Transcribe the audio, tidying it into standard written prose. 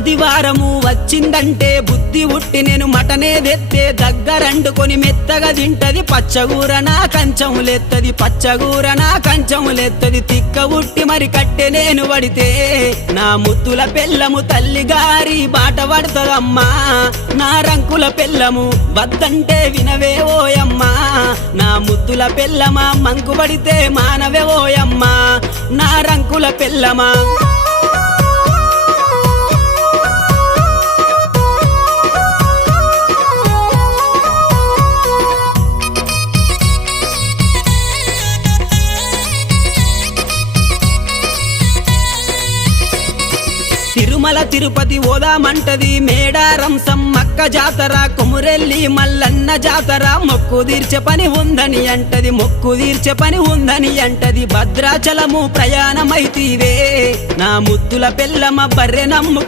ఆదివారము వచ్చిందంటే బుద్ధి ఉట్టి నేను మటనే తెత్తే దగ్గరండుకొని మెత్తగా తింటది పచ్చగూర నా కంచములెత్తది పచ్చగూర నా కంచములెత్తది తిక్క ఉట్టి మరి కట్టె నేను పడితే నా ముత్తుల పెళ్ళము తల్లి గారి బాట పడుతదమ్మా నా రంకుల పెళ్ళము వద్దంటే వినవే ఓయమ్మా నా ముద్దుల పెళ్ళమా మంకు పడితే మానవే ఓయమ్మా నా రంకుల పెళ్ళమా తిరుమల తిరుపతి ఓదామంటది మేడారం సమ్మక్క జాతర కొమురెల్లి మల్లన్న జాతర మొక్కు తీర్చే పని ఉందని అంటది మొక్కు తీర్చే పని ఉందని అంటది భద్రాచలము ప్రయాణమైతీవే నా ముద్దుల పెళ్ళమ బర్రె నమ్ము